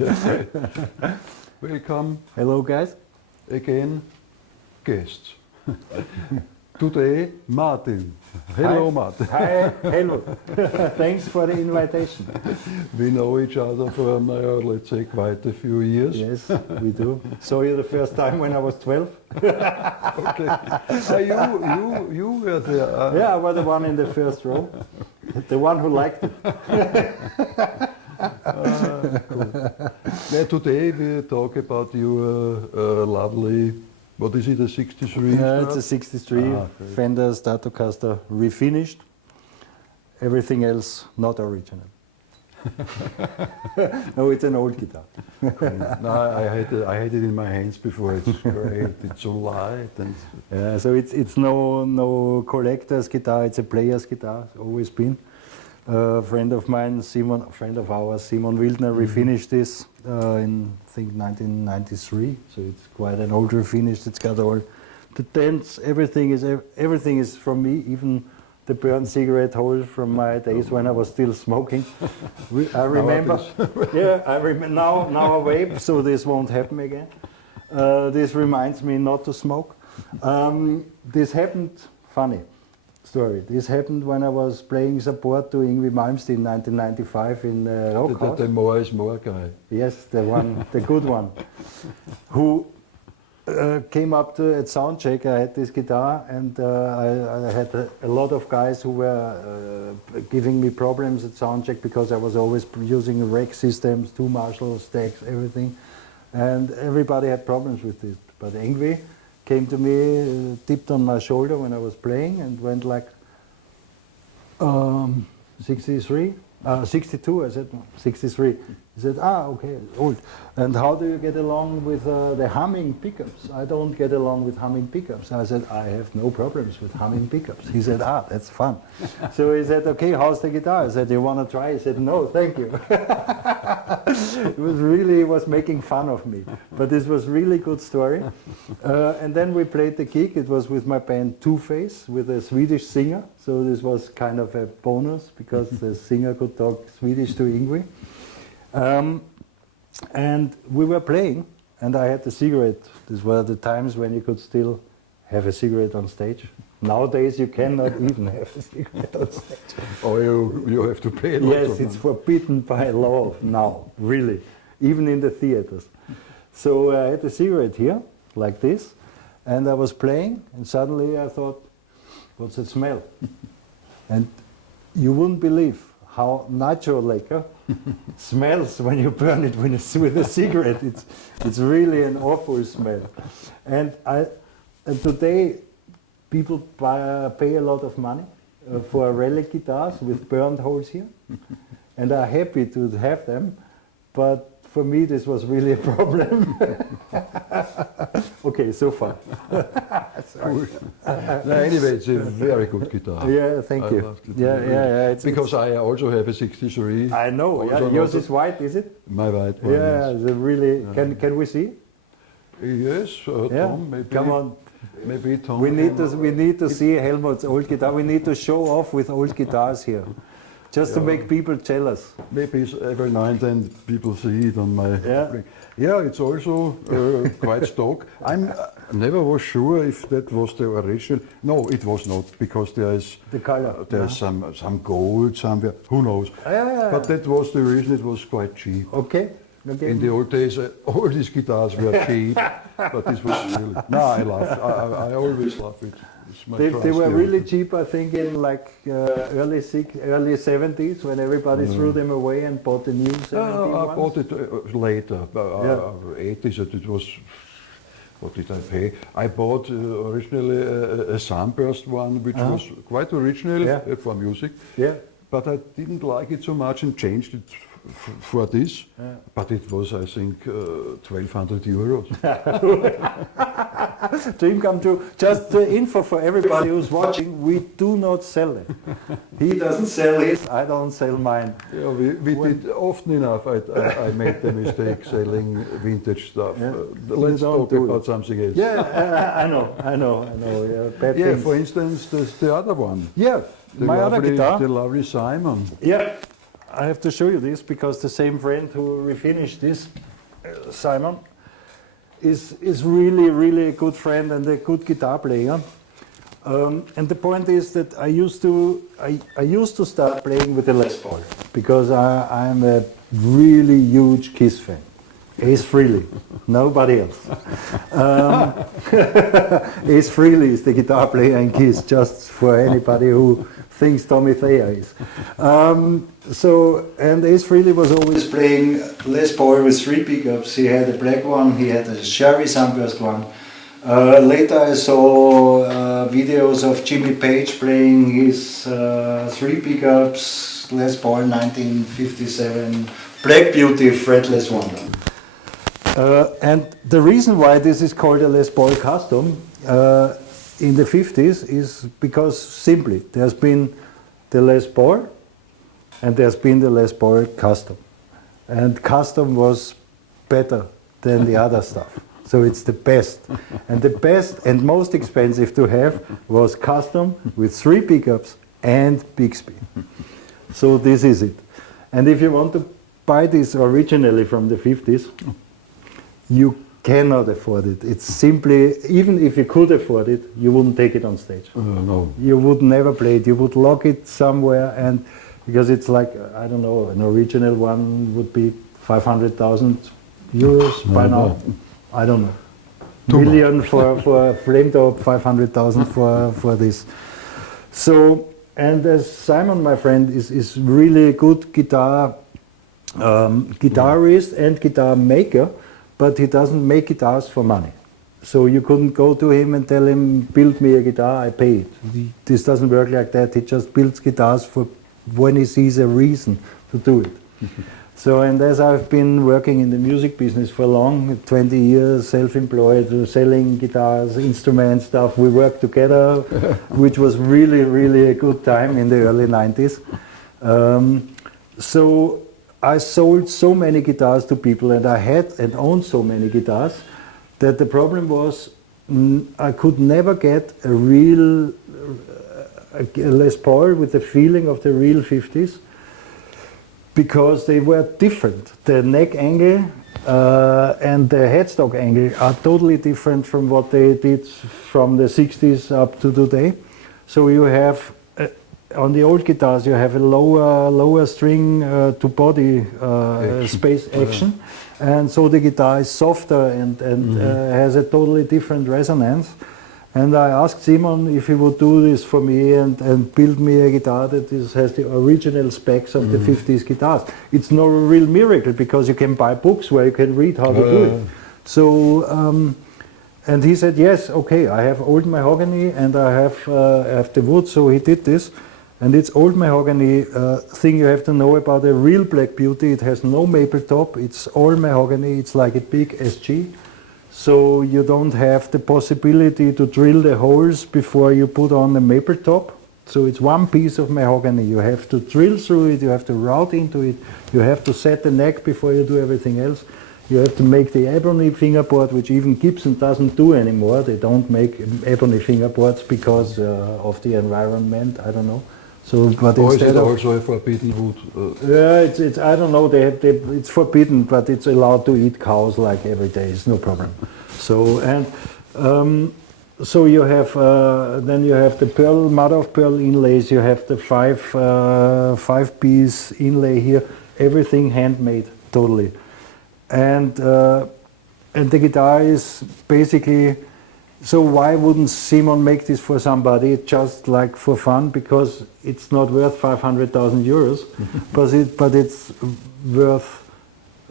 Yeah. Welcome. Hello, guys. Again, guests. Today, Martin. Hello, Hi. Martin. Hi, hello. Thanks for the invitation. We know each other for, let's say, quite a few years. Yes, we do. Saw you the first time when I was 12. Okay. You were there. Yeah, I was the one in the first row. The one who liked it. Cool. Yeah, today we talk about your lovely, what is it, a 63? Yeah, it's a 63 Fender Stratocaster refinished. Everything else not original. No, it's an old guitar. No, I had it in my hands before. It's great. It's so light and. Yeah, so it's no collector's guitar. It's a player's guitar. It's always been. A friend of mine, Simon, a friend of ours, Simon Wildner, refinished this in I think 1993. So it's quite an old refinish. It's got all the dents. Everything is from me. Even the burned cigarette hole from my days when I was still smoking. I remember. Yeah, I remember. Now I vape, so this won't happen again. This reminds me not to smoke. This happened. Funny story. This happened when I was playing support to Yngwie Malmsteen in 1995 in Rockhouse. The more is more guy. Yes, the one, the good one, who came up to at soundcheck. I had this guitar, and I had a lot of guys who were giving me problems at soundcheck because I was always using rack systems, 2 Marshall stacks, everything, and everybody had problems with it. But Yngwie came to me, tipped on my shoulder when I was playing, and went like 63, 62. I said no, 63. He said, okay, old. And how do you get along with the humming pickups? I don't get along with humming pickups. I said, I have no problems with humming pickups. He said, that's fun. So he said, okay, how's the guitar? I said, you want to try? He said, no, thank you. He was making fun of me. But this was really good story. And then we played the gig. It was with my band Two Face, with a Swedish singer. So this was kind of a bonus, because the singer could talk Swedish to Yngwie. And we were playing, and I had the cigarette. These were the times when you could still have a cigarette on stage. Nowadays you cannot even have a cigarette on stage. Or you have to pay a lot. Yes, it's forbidden by law now, really, even in the theaters. So I had a cigarette here, like this, and I was playing, and suddenly I thought, what's that smell? And you wouldn't believe how natural lacquer smells when you burn it with a cigarette. It's really an awful smell. And today people pay a lot of money for relic guitars with burned holes here, and are happy to have them. But for me, this was really a problem. Okay, so far. Sorry. No, anyway, it's a very good guitar. Yeah, thank you. Yeah. Because I also have a 63. I know. Yeah. Yours is white, is it? My white one. Yeah, Is. really. Can we see? Yes, Tom. Maybe. Come on. Maybe Tom. We need to see Helmut's old guitar. We need to show off with old guitars here. Just to make people jealous. Maybe every now and then people see it on my. Yeah, it's also quite stock. I never was sure if that was the original. No, it was not, because there is the color. There's some gold somewhere. Who knows? But that was the reason. It was quite cheap. Okay. In the old days, all these guitars were cheap, but this was really. No, I always love it. They were really cheap, I think, in like early 70s, when everybody threw them away and bought the new 70s. I bought it later, 80s. It was. What did I pay? I bought originally a Sunburst one, which was quite original for music. Yeah. But I didn't like it so much and changed it for this. Yeah. But it was, I think, 1,200 euros. Dream come true. Just info for everybody who's watching, we do not sell it. He doesn't sell his, I don't sell mine. Yeah, we did often enough. I made the mistake selling vintage stuff. Yeah. Let's talk about something else. Yeah, I know. Yeah, for instance, there's the other one. Yeah, my other guitar. The lovely Simon. Yeah. I have to show you this because the same friend who refinished this, Simon, is really, really a good friend and a good guitar player. And the point is that I used to start playing with the Les Paul because I'm a really huge Kiss fan. Ace Frehley, nobody else. Ace Frehley is the guitar player in Kiss, just for anybody who thinks Tommy Thayer is. And Ace Frehley was always playing Les Paul with 3 pickups. He had a black one, he had a Sherry Sunburst one. Later I saw videos of Jimmy Page playing his 3 pickups, Les Paul 1957, Black Beauty, Fretless Wonder. And the reason why this is called a Les Paul Custom in the 50s is because simply there's been the Les Paul and there's been the Les Paul Custom. And Custom was better than the other stuff. So it's the best. And the best and most expensive to have was Custom with 3 pickups and Bixby. So this is it. And if you want to buy this originally from the 50s, you cannot afford it. It's simply, even if you could afford it, you wouldn't take it on stage. No. You would never play it. You would lock it somewhere, and because it's like, I don't know, an original one would be 500,000 euros by now. I don't know. Million for a flame top, 500,000 for this. So, and as Simon, my friend, is really a good guitarist and guitar maker, but he doesn't make guitars for money. So you couldn't go to him and tell him, build me a guitar, I pay it. This doesn't work like that. He just builds guitars for when he sees a reason to do it. So, and as I've been working in the music business for long, 20 years, self-employed, selling guitars, instruments, stuff, we worked together, which was really, really a good time in the early 90s. So I sold so many guitars to people, and I had and owned so many guitars, that the problem was I could never get a real Les Paul with the feeling of the real 50s, because they were different. The neck angle and the headstock angle are totally different from what they did from the 60s up to today. So you have on the old guitars, you have a lower string to body space action, and so the guitar is softer and has a totally different resonance. And I asked Simon if he would do this for me and build me a guitar that has the original specs of the 50s guitars. It's no real miracle because you can buy books where you can read how to do it. So, and he said, yes, okay, I have old mahogany and I have the wood, so he did this. And it's old mahogany thing you have to know about a real Black Beauty. It has no maple top, it's all mahogany, it's like a big SG. So you don't have the possibility to drill the holes before you put on the maple top. So it's one piece of mahogany. You have to drill through it, you have to route into it, you have to set the neck before you do everything else. You have to make the ebony fingerboard, which even Gibson doesn't do anymore. They don't make ebony fingerboards because of the environment, I don't know. So, but is it also a forbidden wood? Yeah, it's I don't know. It's forbidden, but it's allowed to eat cows like every day. It's no problem. So and so you have then you have the pearl, mother of pearl inlays. You have the five-piece inlay here. Everything handmade, totally. And the guitar is basically. So why wouldn't Simon make this for somebody just like for fun? Because it's not worth 500,000 euros, but it's worth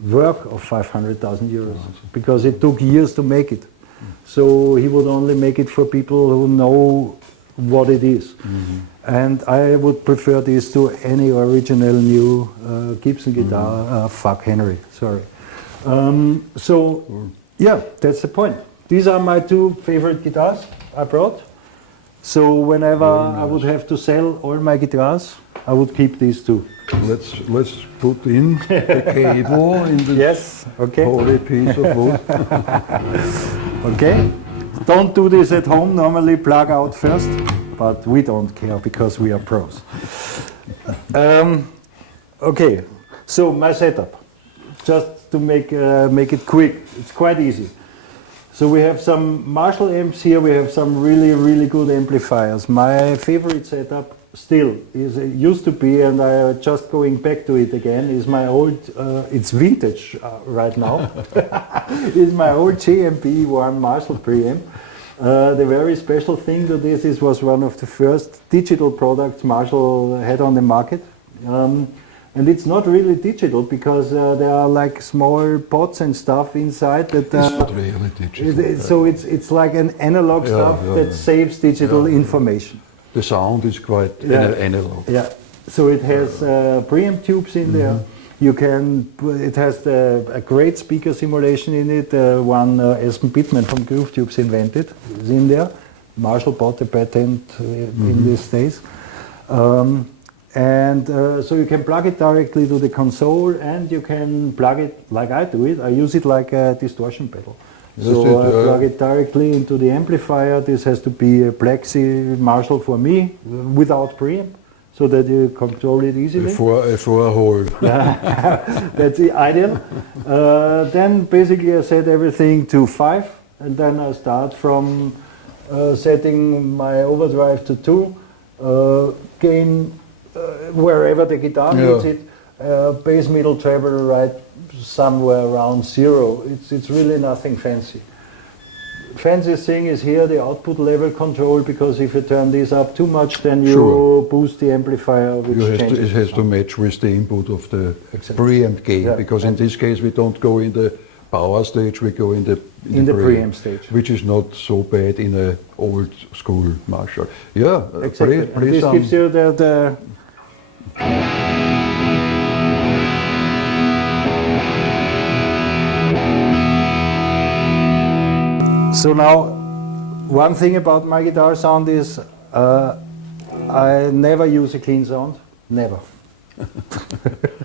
work of 500,000 euros because it took years to make it. So he would only make it for people who know what it is. And I would prefer this to any original new Gibson guitar. Fuck Henry, sorry. So yeah, that's the point. These are my 2 favorite guitars I brought. So whenever I would have to sell all my guitars, I would keep these 2. Let's put in the cable in this holy piece of wood. Okay. Don't do this at home. Normally plug out first, but we don't care because we are pros. Okay, so my setup, just to make it quick, it's quite easy. So we have some Marshall amps here, we have some really good amplifiers. My favorite setup still used to be, and I just going back to it again, is my old, it's vintage right now, is my old JMP1 Marshall preamp. The very special thing to this is was one of the first digital products Marshall had on the market. And it's not really digital because there are like small pots and stuff inside that. It's not really digital. So it's like an analog stuff that saves digital information. The sound is quite analog. Yeah. So it has preamp tubes in there. You can. It has a great speaker simulation in it. One Espen Bittman from Groove Tubes invented is in there. Marshall bought the patent in these days. So you can plug it directly to the console, and you can plug it like I do it. I use it like a distortion pedal. So I plug it directly into the amplifier. This has to be a plexi Marshall for me, without preamp, so that you control it easily. For a hole. That's the ideal. Then basically I set everything to 5, and then I start from setting my overdrive to 2, gain wherever the guitar needs it, bass, middle, treble, right somewhere around 0. It's really nothing fancy. Fancy thing is here the output level control, because if you turn this up too much, then you boost the amplifier, which changes. It has to match with the input of the preamp gain, because in this case we don't go in the power stage, we go in the preamp stage, which is not so bad in a old school Marshall. Yeah, exactly. This gives you the So now, one thing about my guitar sound is I never use a clean sound, never.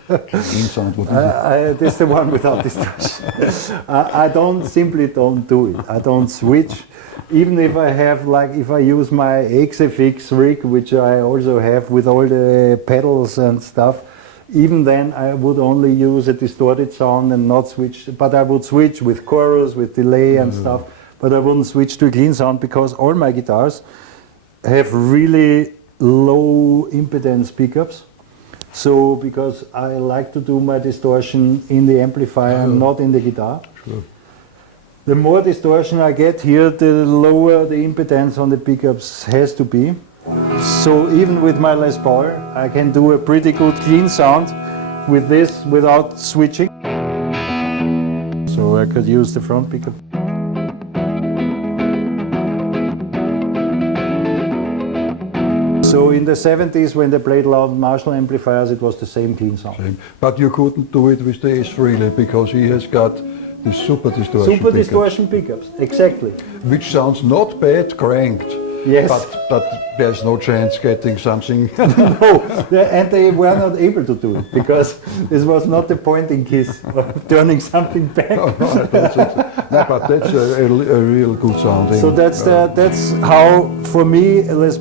Clean sound, what is it? This is the one without distortion. I simply don't do it. I don't switch. Even if I have, like, if I use my XFX rig, which I also have with all the pedals and stuff, even then I would only use a distorted sound and not switch. But I would switch with chorus, with delay and stuff. But I wouldn't switch to a clean sound, because all my guitars have really low impedance pickups. So because I like to do my distortion in the amplifier and not in the guitar. Sure. The more distortion I get here, the lower the impedance on the pickups has to be. So even with my Les Paul, I can do a pretty good clean sound with this without switching. So I could use the front pickup. So in the 70s, when they played loud Marshall amplifiers, it was the same clean sound. Same. But you couldn't do it with the S3, because he has got the super distortion Super distortion pickups, exactly. Which sounds not bad cranked. Yes. But there's no chance getting something. No, and they were not able to do it, because this was not the point in KISS of turning something back. No, but that's a real good sounding. So that's how, for me, a Les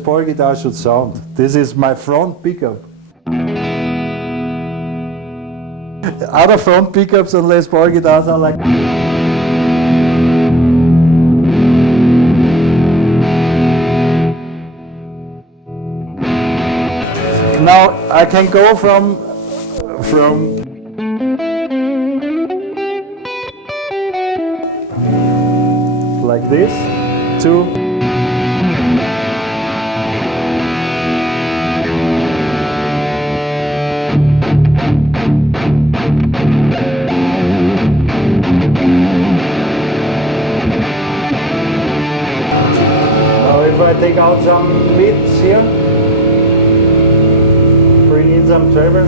Paul guitar should sound. This is my front pickup. Other front pickups on Les Paul guitars are like. Now I can go from like this to. If I take out some mids here, bring in some treble.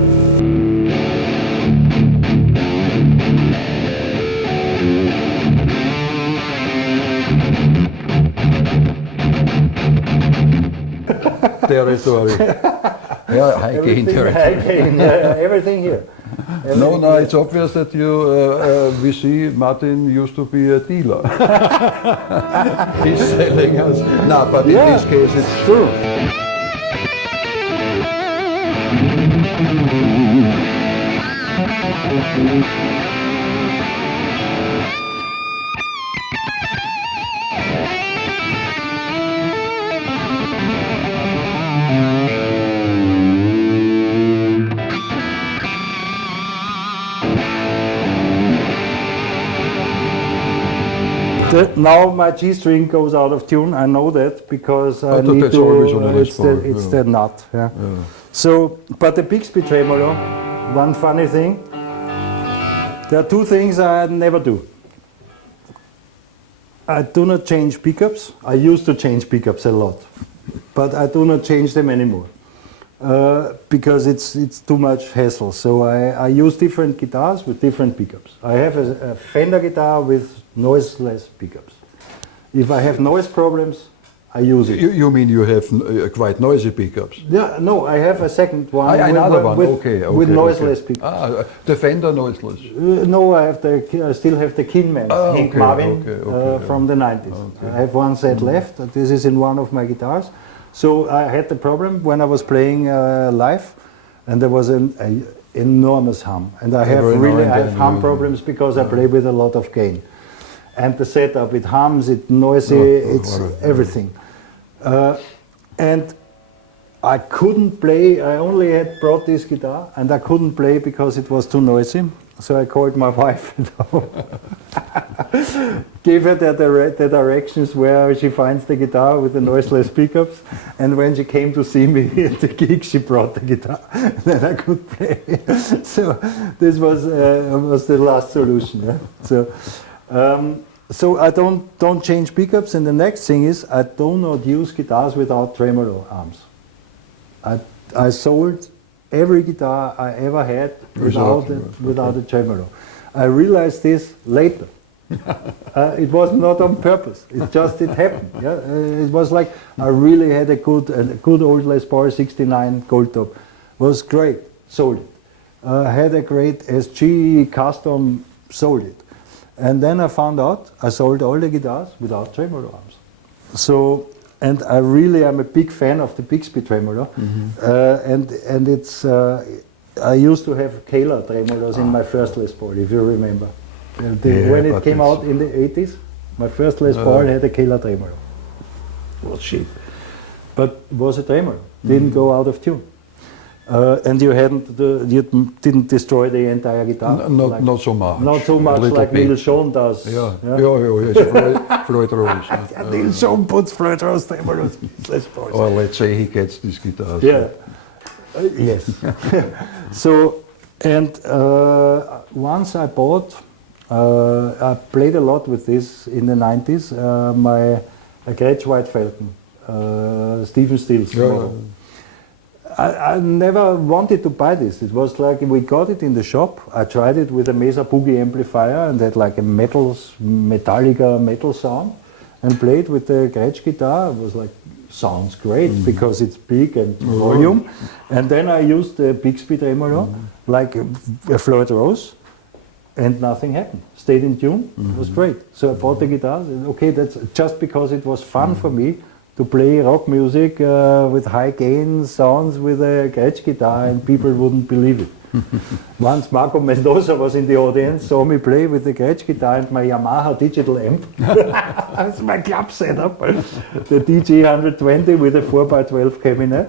Territory. Yeah, high gain territory. High gain, everything here. No, it's obvious that we see Martin used to be a dealer. He's selling us. No, but in this case it's true. Now my G string goes out of tune. I know that because I need that's to. always on the It's the nut. Yeah. So, but the Bixby tremolo. One funny thing. There are two things I never do. I do not change pickups. I used to change pickups a lot, but I do not change them anymore because it's too much hassle. So I use different guitars with different pickups. I have a Fender guitar with noiseless pickups. If I have noise problems, I use it. You mean you have quite noisy pickups? Yeah, no, I have a second one. Another one, with noiseless pickups. Ah, the Fender noiseless. No, I still have the Kinman, Hank Marvin, from the 90s. Okay. I have one set left. This is in one of my guitars. So I had the problem when I was playing live, and there was an enormous hum. And I have hum problems because I play with a lot of gain. And the setup, it hums, it's noisy, it's everything. And I couldn't play, I only had brought this guitar, and I couldn't play because it was too noisy. So I called my wife and gave her the directions where she finds the guitar with the noiseless pickups. And when she came to see me at the gig, she brought the guitar. Then I could play. So this was the last solution. Yeah? So I don't change pickups, and the next thing is I do not use guitars without tremolo arms. I sold every guitar I ever had without a tremolo. I realized this later. It was not on purpose. It happened. Yeah? It was like I really had a good old Les Paul 69 Gold Top. Was great. Sold it. Had a great SG custom. Sold it. And then I found out I sold all the guitars without tremolo arms. So, and I'm a big fan of the Bixby tremolo. And it's I used to have Kahler tremolos in my first Les Paul, if you remember. When it came out in the 80s, my first Les Paul had a Kahler tremolo. It was cheap, but it was a tremolo. Didn't go out of tune. And you didn't destroy the entire guitar? Not so much. Not so much like Neil Schon does. Yeah. Floyd Rose. Neil Schon puts Floyd Rose tremolos. Or let's say he gets these guitars. Yeah. Yes. So, and once I bought, I played a lot with this in the 90s, a Gretsch White Falcon, Stephen Stills model. I never wanted to buy this. It was like we got it in the shop. I tried it with a Mesa Boogie amplifier and had like a Metallica metal sound, and played with the Gretsch guitar. It was like, sounds great because it's big and volume. And then I used the Bixby tremolo, like a Floyd Rose, and nothing happened. Stayed in tune. It was great. So I bought the guitar. Okay, that's just because it was fun for me to play rock music with high gain sounds with a Gretsch guitar, and people wouldn't believe it. Once Marco Mendoza was in the audience, saw me play with the Gretsch guitar and my Yamaha digital amp. That's my club setup. The DG 120 with a 4x12 cabinet.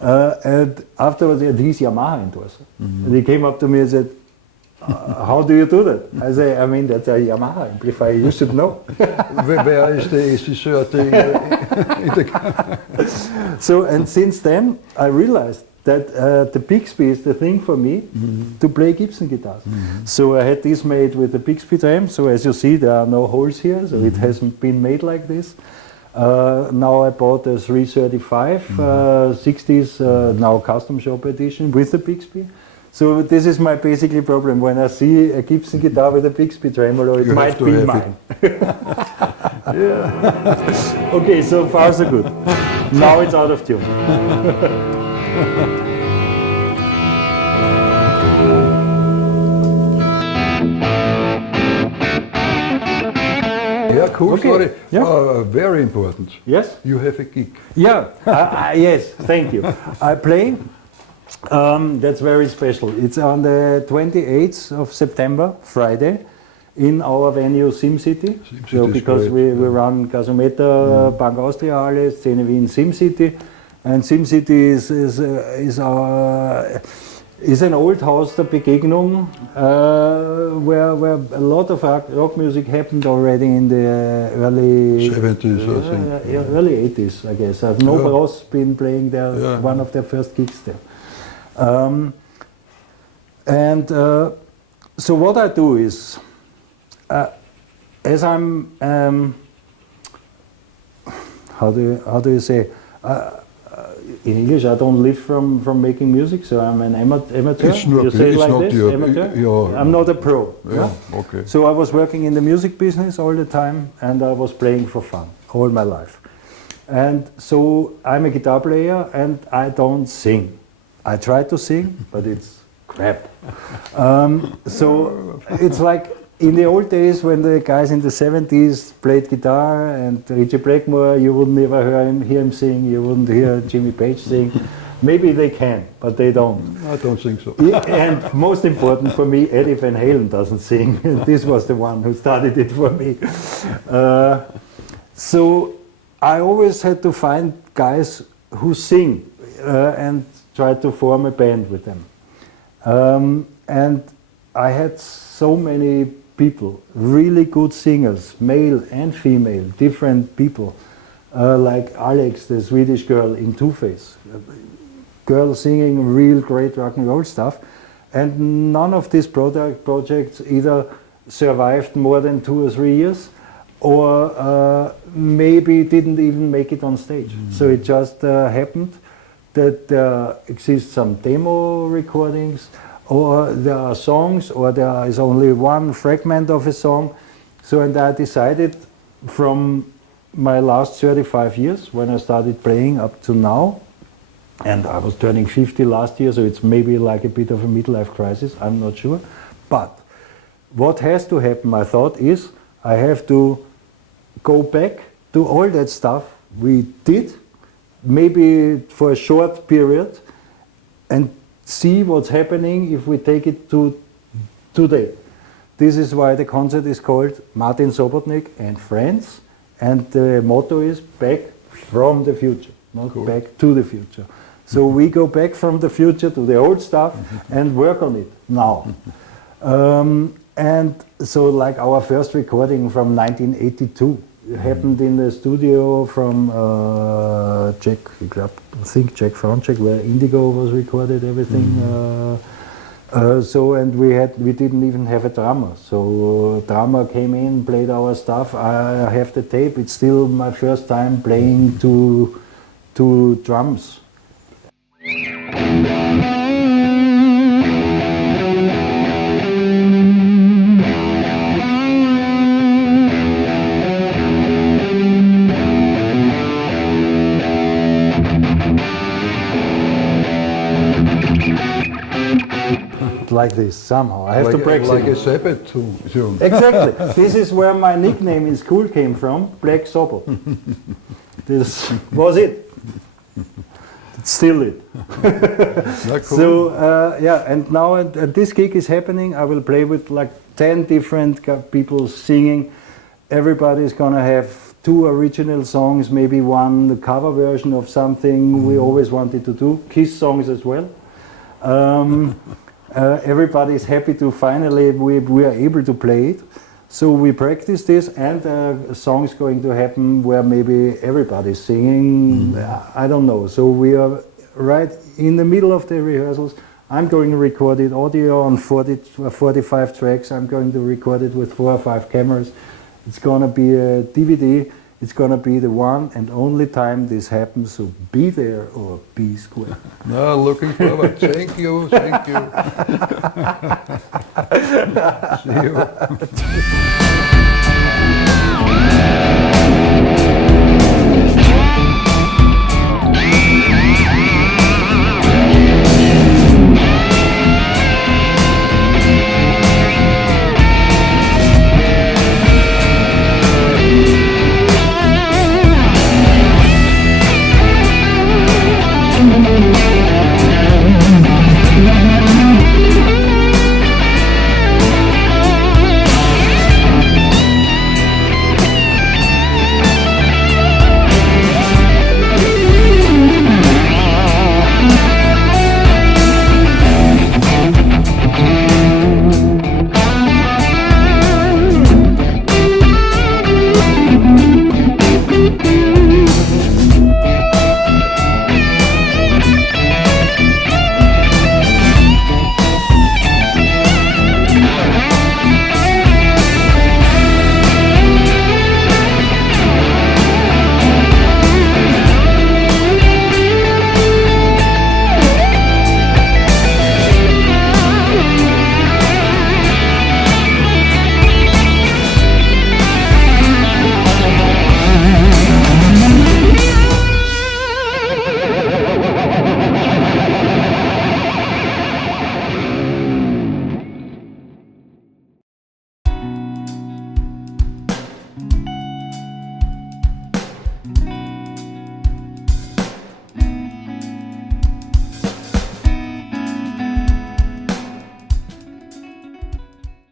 And afterwards, he's Yamaha endorser. And he came up to me and said, how do you do that? I say, I mean, that's a Yamaha amplifier, you should know. Where is the shirt? So, and since then, I realized that the Bixby is the thing for me to play Gibson guitars. So I had this made with the Bixby trem. So as you see, there are no holes here, so it hasn't been made like this. Now I bought a 335 60s, now custom shop edition with the Bixby. So this is my basically problem. When I see a Gibson guitar with a Bixby tremolo, it might be mine. Yeah. Okay, so far so good. Now it's out of tune. Yeah, cool story. Yeah. Very important. Yes? You have a gig. Yeah, yes, thank you. I play That's very special. It's on the 28th of September, Friday, in our venue SimCity. So because we run Gasometer, Bank Austria Halle, Szene Wien, SimCity, and SimCity is an old house der Begegnung, where a lot of rock music happened already in the early 70s, I think. Early 80s, I guess. No Bros been playing there, one of their first gigs there. So what I do is, as I'm, how do you say? In English, I don't live from making music, so I'm an amateur. It's not, you say it like this, your, amateur? Your, I'm not a pro. Yeah, okay. So I was working in the music business all the time, and I was playing for fun all my life. And so I'm a guitar player, and I don't sing. I try to sing, but it's crap. So it's like in the old days when the guys in the 70s played guitar, and Richie Blackmore, you would never hear him sing, you wouldn't hear Jimmy Page sing. Maybe they can, but they don't. I don't think so. And most important for me, Eddie Van Halen doesn't sing. This was the one who started it for me. So I always had to find guys who sing and try to form a band with them. And I had so many people, really good singers, male and female, different people, like Alex, the Swedish girl in Two-Face, girl singing real great rock and roll stuff, and none of these projects either survived more than 2 or 3 years, or maybe didn't even make it on stage. So it just happened that there exist some demo recordings, or there are songs, or there is only one fragment of a song. So, and I decided from my last 35 years, when I started playing up to now, and I was turning 50 last year, so it's maybe like a bit of a midlife crisis, I'm not sure. But what has to happen, I thought, is I have to go back to all that stuff we did, maybe for a short period, and see what's happening if we take it to today. This is why the concert is called Martin Sobotnik and Friends, and the motto is back from the future, not back to the future. So we go back from the future to the old stuff and work on it now. And so like our first recording from 1982 happened in the studio from Czech Franczek, where Indigo was recorded, everything. So, and we didn't even have a drummer. So drummer came in, played our stuff. I have the tape. It's still my first time playing to drums. Like this somehow. I have to practice. Like a Sabbath tune. Exactly. This is where my nickname in school came from, Black Sabbath. This was it. It's still it. Cool. So yeah, and now this gig is happening. I will play with like 10 different people singing. Everybody's gonna have 2 original songs, maybe one cover version of something we always wanted to do. Kiss songs as well. Everybody is happy to finally we are able to play it. So we practice this, and a song is going to happen where maybe everybody's singing. I don't know. So we are right in the middle of the rehearsals. I'm going to record it audio on 45 tracks. I'm going to record it with 4 or 5 cameras. It's going to be a DVD. It's going to be the one and only time this happens, so be there or be square. No, looking forward. Thank you, thank you. See you.